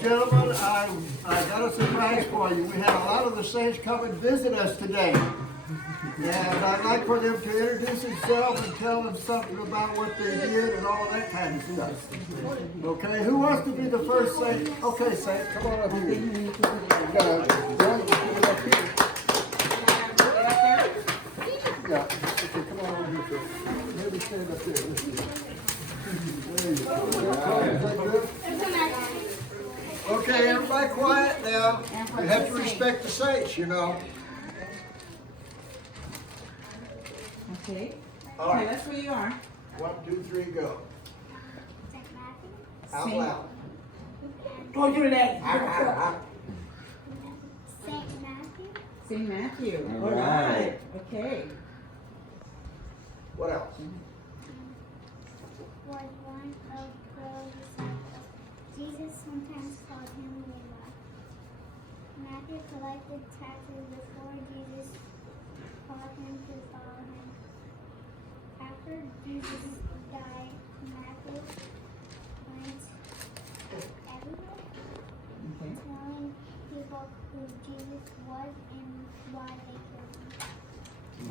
Gentlemen, I got a surprise for you. We had a lot of the saints come and visit us today. And I'd like for them to introduce themselves and tell them something about what they did and all that kind of stuff. Okay, who wants to be the first saint? Okay, saint, come on up here. Yeah, okay, come on over here first. Maybe stand up there. There you go. Is that good? Okay, everybody quiet now. You have to respect the saints, you know. Okay. All right. That's where you are. 1, 2, 3, go. Out Sing. loud. Don't do that. Saint Matthew. St. Matthew. All right. Okay. What else? Was one of the disciples. Jesus sometimes called him Levi. Matthew collected taxes before Jesus called him to follow him. After Jesus died, Matthew went everywhere, Okay. telling people who Jesus was and why they killed him.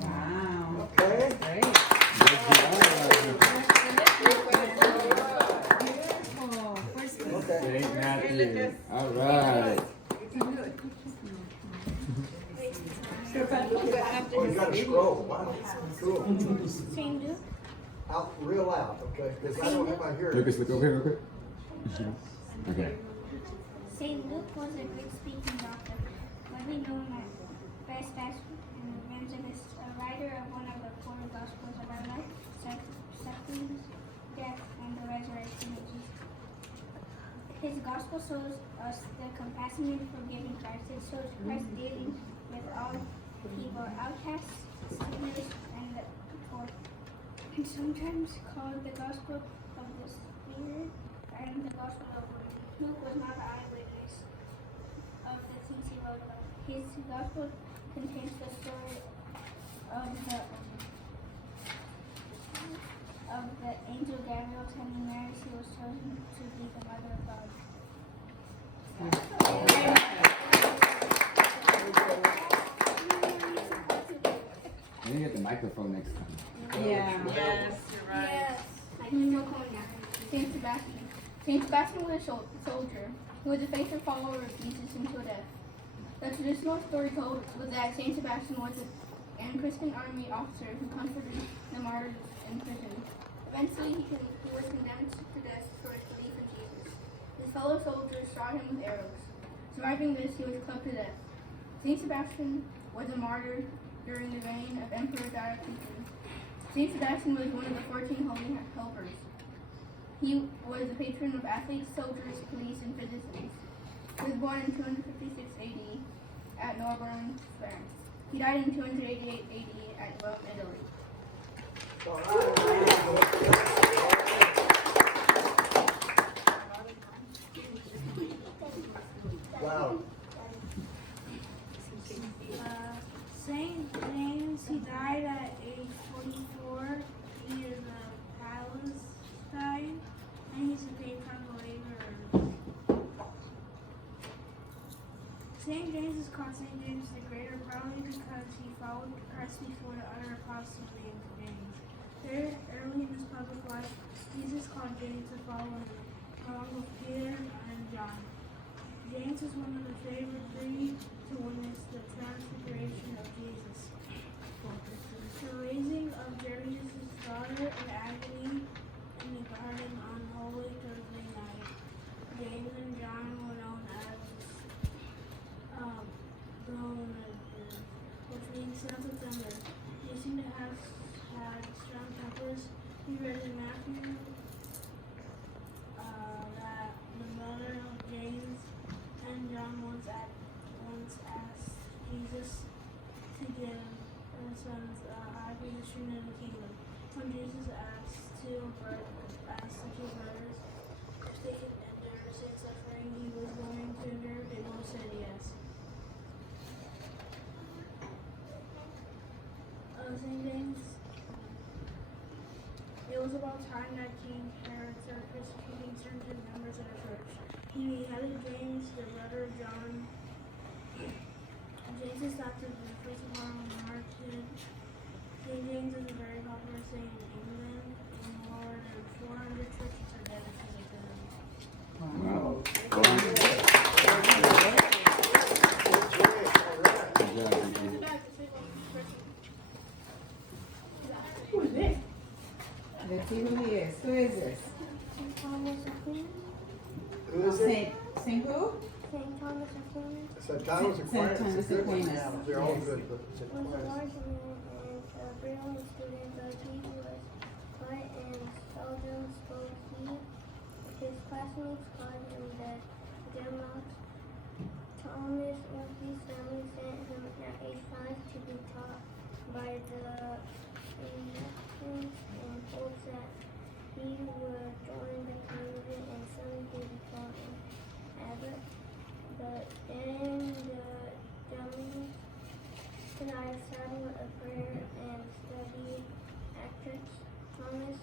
Wow. Okay. Great. Okay. Saint Matthew. All right. Oh, you got a scroll. Wow. Cool. Saint Luke. Out real loud, okay? Because I don't have my hearing. Lucas, look over here real quick. Okay. Saint Luke was a Greek speaking doctor, widely known as best as an evangelist, a writer of one of the 4 Gospels of our life, suffering, death, and the resurrection of Jesus. His gospel shows us the compassionate, forgiving Christ. It shows Christ dealing with all people, outcasts, sinners, and the poor. And sometimes called the gospel of the Spirit and the gospel of Luke. Luke was not an eyewitness of the things he wrote about. His gospel contains the story of the angel Gabriel telling Mary she was chosen to be the mother of God. I need to get the microphone next time. Yeah. Yes, you're right. Yes. I can still call now. Saint Sebastian. Saint Sebastian was a soldier who was a faithful follower of Jesus until death. The traditional story told was that Saint Sebastian was an Christian army officer who comforted the martyrs in prison. Eventually, he was condemned to death for his belief in Jesus. His fellow soldiers shot him with arrows. Surviving this, he was clubbed to death. Saint Sebastian was a martyr during the reign of Emperor Diocletian. Saint Sebastian was one of the 14 holy helpers. He was the patron of athletes, soldiers, police, and physicians. He was born in 256 AD at Narbonne, France. He died in 288 AD at Rome, Italy. Wow. Saint James, he died at age 44. He is a Palestine, and he's a patron believer. Saint James is called Saint James the Greater probably because he followed Christ before the other apostles named James. Very early in his public life, Jesus called James to follow him, along with Peter and John. James is one of the favored 3 to witness the transfiguration of Jesus. The raising of Jairus' daughter in agony in the garden on Holy Thursday night. James and John were known as which means sons of thunder. They seem to have had strong tempers. We read in Matthew that the mother of James and John once asked Jesus to give their sons a high position in the kingdom. When Jesus asked the two brothers if they could endure 6 suffering he was going to endure, they both said yes. St. James. It was about time that King Herod started persecuting certain members of the church. He beheaded James, the brother of John. James is thought to be the first apostle martyred. King James is a very popular saint in England, and more than 400 churches are dedicated to him. Wow. Good job, Gigi. Who is this? Let's see who he is. Who is this? Saint Thomas Aquinas. Who is it? Saint who? Saint Thomas Aquinas St. Thomas Saint Aquinas. Thomas It's a good one. Aquinas. They're all Yes. good, but St. was a Aquinas. large man and a brilliant student, but he was quiet and seldom spoke. His classmates called him the Democrat. Thomas Orpheus family sent him at age 5 to be taught by the Americans in hopes that he would join the community and someday become an abbot. But then the Democrats decided a prayer and studied actress Thomas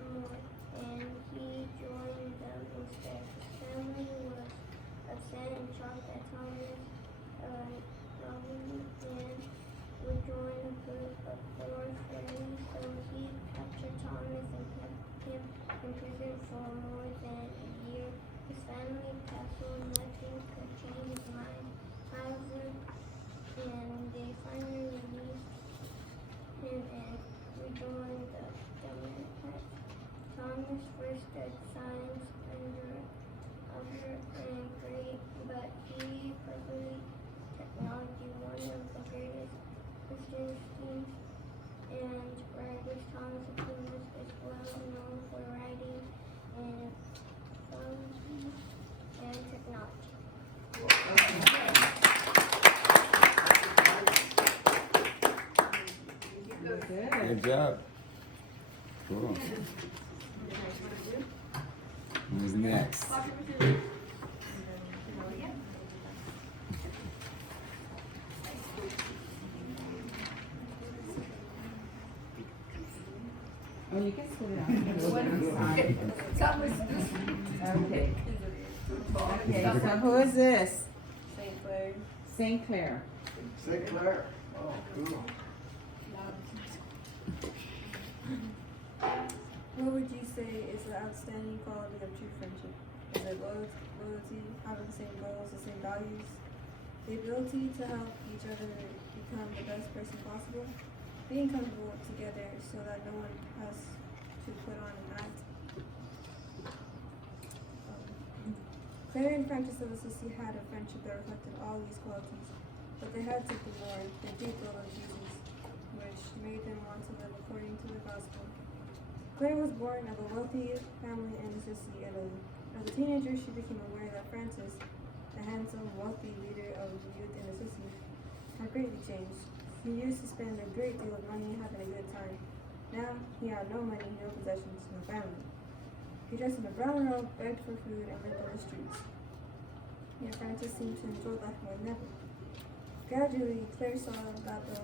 more, and he joined them instead. His family was upset and shocked that Thomas, novelty man, would join a group of 4 friends, so he captured Thomas and kept him in prison for more than a year. His family castle, nothing could change his mind. However, and they finally released him and rejoined the Democrats. Thomas first did signs under and great, but he perfected technology, one of the greatest Christian schemes and writers. Thomas Aquinas is well known for writing and theology and technology. Good. Good job. Cool. Who's next? Oh, you can split it out. I'm sorry. Okay. Okay, so who is this? St. Clair. St. Clair. St. Clair. Oh, cool. What would you say is the outstanding quality of true friendship? Is it loyalty, having the same goals, the same values, the ability to help each other become the best person possible, being comfortable together so that no one has to put on an act? Claire and Francis of Assisi had a friendship that reflected all these qualities, but they had something more, the deep love of Jesus, which made them want to live according to the gospel. Claire was born of a wealthy family in Assisi, Italy. As a teenager, she became aware that Francis, the handsome, wealthy leader of the youth in Assisi, had greatly changed. He used to spend a great deal of money having a good time. Now, he had no money, no possessions, no family. He dressed in a brown robe, begged for food, and lived on the streets. Yet Francis seemed to enjoy life more than ever. Gradually, Claire saw that the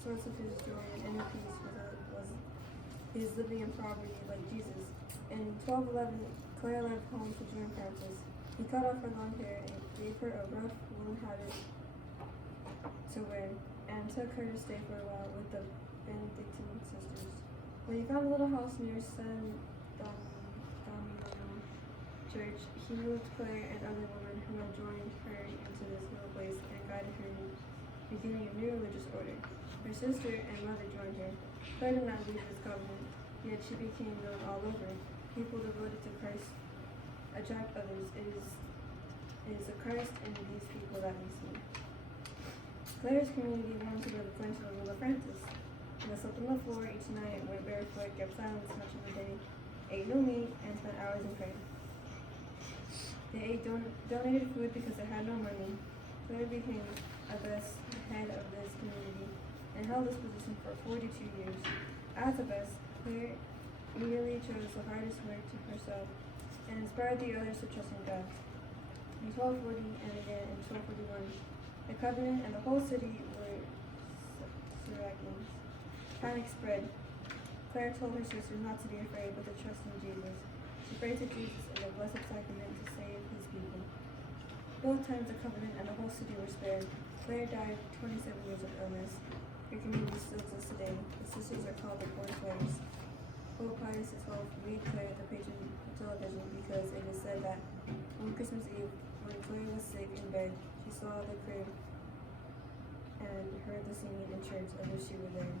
source of his joy and inner peace was his living in poverty like Jesus. In 1211, Claire left home to join Francis. He cut off her long hair and gave her a rough woolen habit to wear, and took her to stay for a while with the Benedictine sisters. When he found a little house near San Damiano Church, he moved Claire and other women who had joined her into this little place and guided her in beginning a new religious order. Her sister and mother joined her. Claire did not leave this covenant, yet she became known all over. People devoted to Christ attract others. It is a Christ in these people that we see. Claire's community wanted to live according to the rule of Francis. They slept on the floor each night, went barefoot, kept silence much of the day, ate no meat, and spent hours in prayer. They donated food because they had no money. Claire became the best head of this community and held this position for 42 years. As the best, Claire eagerly chose the hardest work to herself and inspired the others to trust in God. In 1240 and again in 1241, the covenant and the whole city were Syracuse. Panic spread. Claire told her sisters not to be afraid but to trust in Jesus. to pray to Jesus in the Blessed Sacrament to save his people. Both times the covenant and the whole city were spared. Claire died 27 years of illness. Her community still exists today. The sisters are called the Born Flames. Pope Pius XII made Claire the patron of television because it is said that on Christmas Eve, when Claire was sick in bed, she saw the crib and heard the singing in church as if she were there.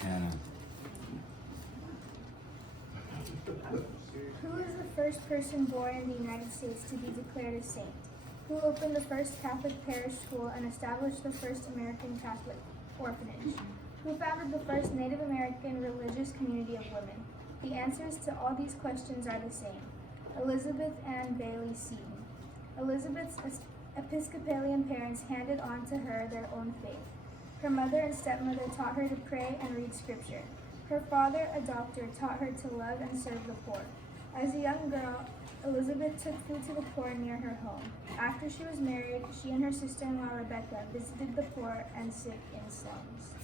Hannah. Who is the first person born in the United States to be declared a saint? Who opened the first Catholic parish school and established the first American Catholic orphanage? Who founded the first Native American religious community of women? The answers to all these questions are the same. Elizabeth Ann Bailey Seton. Elizabeth's Episcopalian parents handed on to her their own faith. Her mother and stepmother taught her to pray and read scripture. Her father, a doctor, taught her to love and serve the poor. As a young girl, Elizabeth took food to the poor near her home. After she was married, she and her sister-in-law Rebecca visited the poor and sick in slums.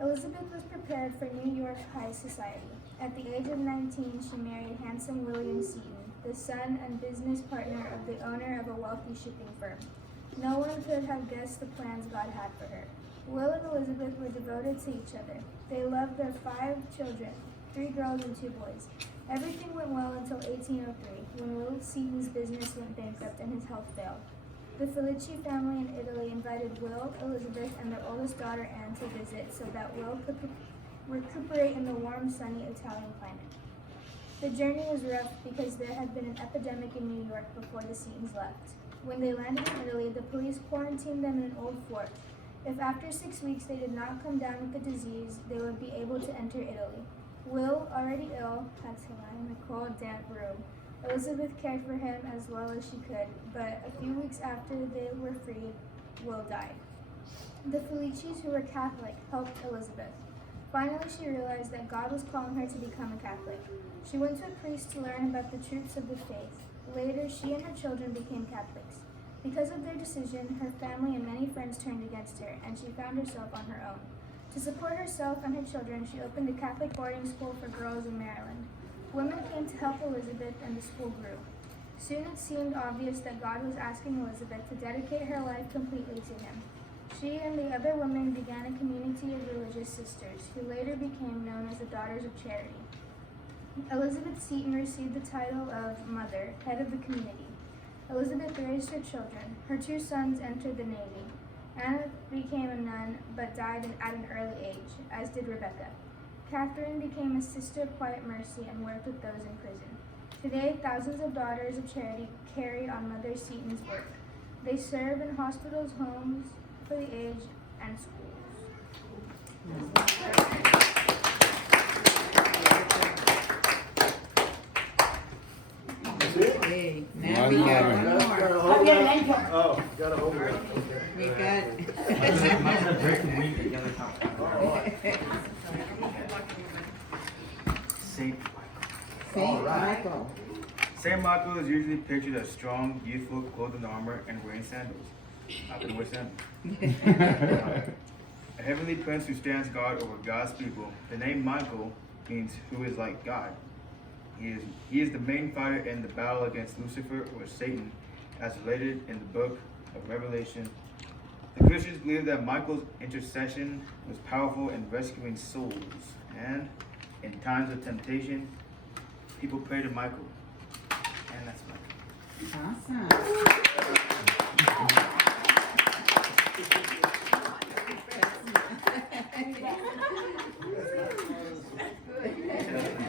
Elizabeth was prepared for New York high society. At the age of 19, she married handsome William Seton, the son and business partner of the owner of a wealthy shipping firm. No one could have guessed the plans God had for her. Will and Elizabeth were devoted to each other. They loved their 5 children, 3 girls and 2 boys. Everything went well until 1803, when Will Seton's business went bankrupt and his health failed. The Felici family in Italy invited Will, Elizabeth, and their oldest daughter Anne to visit so that Will could recuperate in the warm, sunny Italian climate. The journey was rough because there had been an epidemic in New York before the Setons left. When they landed in Italy, the police quarantined them in an old fort. If after 6 weeks they did not come down with the disease, they would be able to enter Italy. Will, already ill, had to lie in a cold, damp room. Elizabeth cared for him as well as she could, but a few weeks after they were freed, Will died. The Felicis, who were Catholic, helped Elizabeth. Finally, she realized that God was calling her to become a Catholic. She went to a priest to learn about the truths of the faith. Later, she and her children became Catholics. Because of their decision, her family and many friends turned against her, and she found herself on her own. To support herself and her children, she opened a Catholic boarding school for girls in Maryland. Women came to help Elizabeth, and the school grew. Soon it seemed obvious that God was asking Elizabeth to dedicate her life completely to him. She and the other women began a community of religious sisters, who later became known as the Daughters of Charity. Elizabeth Seton received the title of Mother, head of the community. Elizabeth raised her children. Her 2 sons entered the Navy. Anna became a nun, but died at an early age, as did Rebecca. Catherine became a sister of quiet mercy and worked with those in prison. Today, thousands of Daughters of Charity carry on Mother Seton's work. They serve in hospitals, homes for the aged, and schools. Hey, now we One got more. one more. Oh, got a hold of it. We got. Saint Saint Michael. Saint Michael is usually pictured as strong, youthful, clothed in armor, and wearing sandals. I can wear sandals. A heavenly prince who stands guard over God's people. The name Michael means who is like God. He is the main fighter in the battle against Lucifer or Satan, as related in the book of Revelation. The Christians believe that Michael's intercession was powerful in rescuing souls, and in times of temptation, people pray to Michael. And that's Michael. Awesome.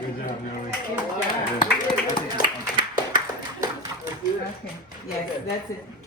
Good job, Nellie. Okay, yes, that's it.